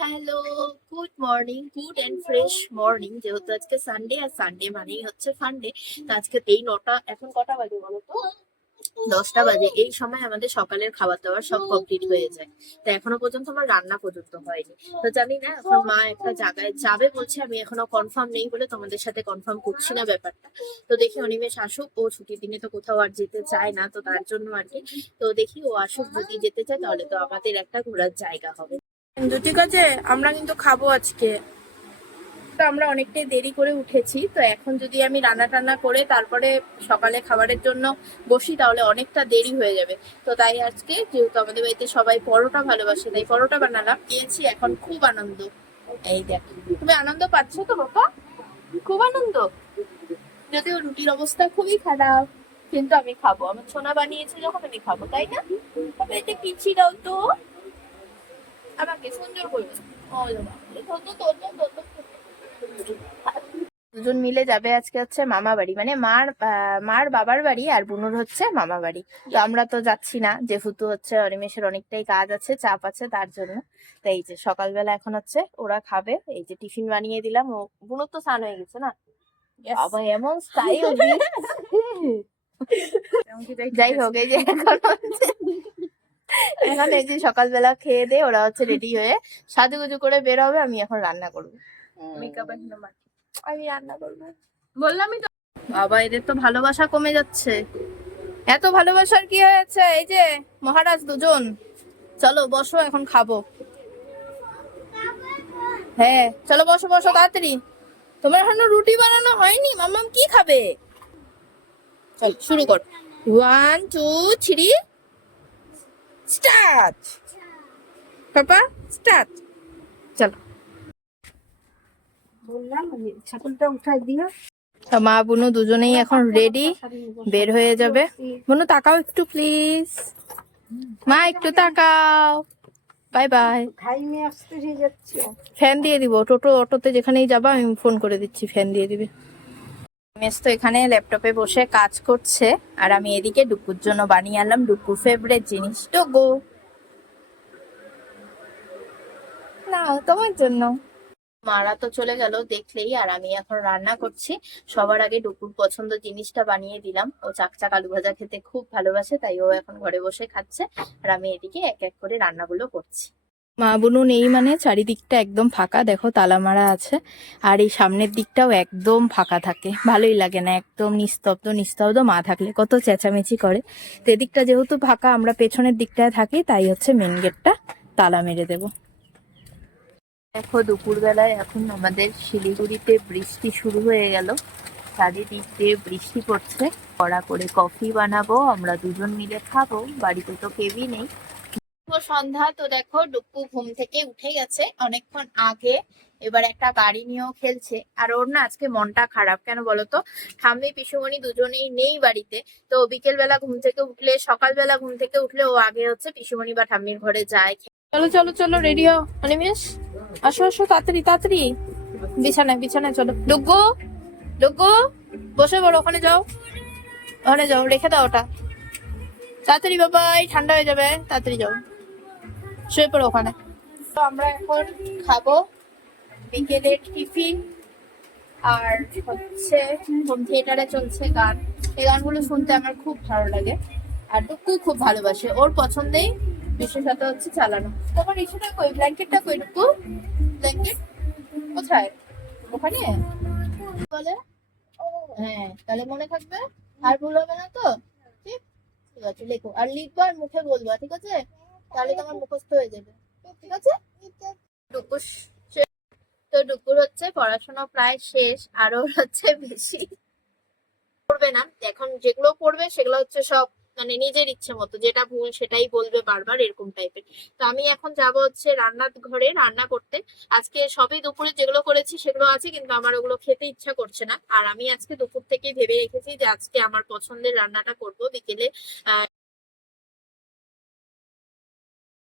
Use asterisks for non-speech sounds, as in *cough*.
Hello good morning good and fresh morning যেহেতু আজকে Sunday আর Sunday মানেই হচ্ছে ফান্ডে তো আজকে এই নটা, এখন কটা বাজে বলো তো? দশটা বাজে। এই সময় আমাদের সকালের খাবার দাবার সব কমপ্লিট হয়ে যায়। তো এখনও পর্যন্ত আমার রান্না পর্যন্ত হয়নি। তো জানি না, এখন মা একটা জায়গায় যাবে বলছে, আমি এখনও কনফার্ম নেই বলে তোমাদের সাথে কনফার্ম করছি না ব্যাপারটা। তো দেখি অনিমেষ আসুক, ও ছুটির দিনে তো কোথাও আর যেতে চায় না, তো তার জন্য আর কি। তো দেখি ও আসুক, যদি যেতে চায় তাহলে তো আমাদের একটা ঘোরার জায়গা হবে। কিন্তু ঠিক আছে, আমরা কিন্তু খাব আজকে। তো আমরা অনেকটাই দেরি করে উঠেছি, তো এখন যদি আমি রান্না টান্না করে তারপরে সকালে খাবারের জন্য বসি, তাহলে অনেকটা দেরি হয়ে যাবে। তো তাই আজকে যেহেতু আমাদের বাড়িতে সবাই পরোটা ভালোবাসে, তাই পরোটা বানালাম। পেয়েছি এখন খুব আনন্দ। এই দেখ, তুমি আনন্দ পাচ্ছ তো বাবা? খুব আনন্দ। যদিও রুটির অবস্থা খুবই খারাপ, কিন্তু আমি খাব। আমার সোনা বানিয়েছে যখন আমি খাব, তাই না? তবে এটা পিছিয়ে দাও তো। আমাকে সুন্দর। দুজন মিলে যাবে আজকে হচ্ছে মামা বাড়ি। মানে মার মার বাবার বাড়ি আর বুনুর হচ্ছে মামা বাড়ি। তো আমরা তো যাচ্ছি না। যেহেতু হচ্ছে অনিমেষের অনেকটাই কাজ আছে চাপ আছে তার জন্য। তো এই যে সকালবেলা এখন হচ্ছে ওরা খাবে। এই যে টিফিন বানিয়ে দিলাম। ও বুনুর তো স্নান হয়ে গেছে না? বাবা এমন স্টাইল *laughs* যাই হোক এই যে এখন এখন এই যে সকালবেলা খেয়ে দিয়ে ওরা হচ্ছে রেডি হয়ে সাজুগুজু করে বের হবে আমি এখন রান্না করব। মেকআপ এখনও বাকি আমি রান্না করব। বললামই তো। বাবা এদের তো ভালোবাসা কমে যাচ্ছে। এত ভালোবাসার কি হয়েছে? এই যে মহারাজ দুজন। চলো বসো এখন খাব। হ্যাঁ চলো বসো বসো তাড়াতাড়ি। তোমার এখনও রুটি বানানো হয়নি? মামাম কি খাবে? চল শুরু কর। One two three start. Papa start. চলো। বললাম ছাগলটা উঠাই দিও তো মা বুনু দুজনেই এখন রেডি বের হয়ে যাবে। বুনু তাকাও একটু প্লিজ মা একটু তাকাও। বাই বাই ফ্যান দিয়ে দিব। টোটো অটোতে যেখানেই যাবা আমি ফোন করে দিচ্ছি ফ্যান দিয়ে দিবে। মেস তো এখানে ল্যাপটপে বসে কাজ করছে, আর আমি এদিকে ডুকুর জন্য বানিয়ে আনলাম, ডুকুর ফেভারিট জিনিস। ডোগো না, তোমার জন্য। মারা তো চলে গেল দেখলেই, আর আমি এখন রান্না করছি। সবার আগে ডুকুর পছন্দ জিনিসটা বানিয়ে দিলাম। ও চাকচাক আলু ভাজা খেতে খুব ভালোবাসে, তাই ও এখন ঘরে বসে খাচ্ছে। আর আমি এদিকে এক এক করে রান্নাগুলো করছি। মা বুনু নেই মানে চারিদিকটা একদম ফাঁকা। দেখো তালা মারা আছে। আর এই সামনের দিকটাও একদম ফাঁকা থাকে। ভালোই লাগে না, একদম নিস্তব্ধ নিস্তব্ধ। মা থাকলে কত চেঁচামেচি করে। তো এদিকটা যেহেতু ফাঁকা, আমরা পেছনের দিকটায় থাকি, তাই হচ্ছে মেন গেটটা তালা মেরে দেবো। দেখো, দুপুরবেলায় এখন আমাদের শিলিগুড়িতে বৃষ্টি শুরু হয়ে গেল। চারিদিক দিয়ে বৃষ্টি পড়ছে। কড়া করে কফি বানাবো, আমরা দুজন মিলে খাব। বাড়িতে তো কেউই নেই। সন্ধ্যা। তো দেখো ডুকু ঘুম থেকে উঠে গেছে অনেকক্ষণ আগে। এবার একটা গাড়ি নিয়েও খেলছে। আর ওর না আজকে মনটা খারাপ। কেন বলতো? ঠাম্মি, পিসুমণি দুজনেই নেই বাড়িতে। তো বিকেল বেলা ঘুম থেকে উঠলে, সকালবেলা ঘুম থেকে উঠলে ও আগে হচ্ছে পিসুমণি বা ঠাম্মির ঘরে যায়। চলো চলো চলো রেডি অনিমেষ, আসো আসো, তাড়াতাড়ি তাড়াতাড়ি। বিছানায় বিছানায়, চলো। ডুগু ডুগু বসে পড়ো, ওখানে যাও। ওখানে যাও, রেখে দাও ওটা। তাড়াতাড়ি বাবা ঠান্ডা হয়ে যাবে। তাড়াতাড়ি যাও। শুয়ে পড়ো ওখানে। তো আমরা এখন খাব বিকেলের টিফিন আর হচ্ছে হোম থিয়েটারে চলছে গান। এই গানগুলো শুনতে আমার খুব ভালো লাগে আর ডুকু খুব ভালোবাসে। ওর পছন্দেই বিশেষত হচ্ছে চালানো। তোমার ইস্যুটা কই? ব্ল্যাঙ্কেটটা কই ডুকু ব্ল্যাঙ্কেট? কোথায়? ওখানে? বলে? হ্যাঁ তাহলে মনে থাকবে? আর ভুল হবে না তো? ঠিক আছে, লেখো। আর লিখব আর মুখে বলব, ঠিক আছে? তাহলে তোমার মুখস্থ হয়ে যাবে। ঠিক আছে? তো ডুকুর হচ্ছে, পড়াশোনা প্রায় শেষ, আর হচ্ছে বেশি। পড়বে না। এখন যেগুলো পড়বে, সেগুলো হচ্ছে সব মানে নিজের ইচ্ছে মতো। যেটা ভুল সেটাই বলবে বারবার এরকম টাইপের তো আমি এখন যাব হচ্ছে রান্নার ঘরে রান্না করতে। আজকে সবই দুপুরে যেগুলো করেছি সেগুলো আছে, কিন্তু আমার ওগুলো খেতে ইচ্ছা করছে না। আর আমি আজকে দুপুর থেকেই ভেবে রেখেছি যে আজকে আমার পছন্দের রান্নাটা করব। বিকেলে